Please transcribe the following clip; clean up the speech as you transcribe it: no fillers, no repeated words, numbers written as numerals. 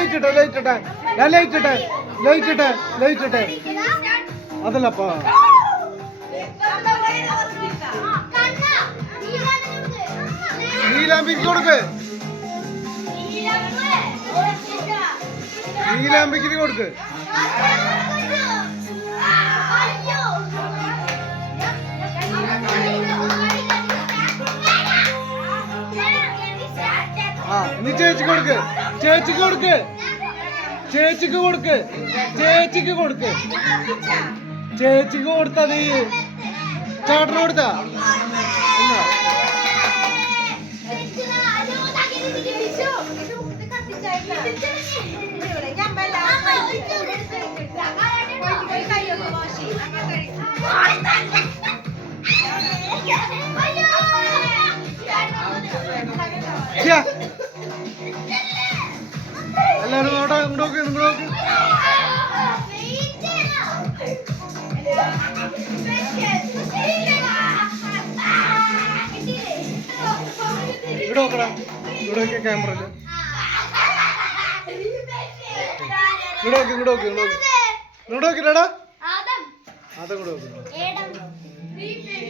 light അതല്ലപ്പാ നീലാമ്പിക്ക് കൊടുക്ക് നീ ചേച്ചിക്ക് കൊടുത്താ നീ ചേട്ടന് കൊടുത്താ എല്ലാരും ഇങ്ങോട്ട് നോക്കടാ ഇവിടെ ക്യാമറ ഇങ്ങോട്ട് നോക്കിടാ അതങ്ങോട്ട് നോക്കി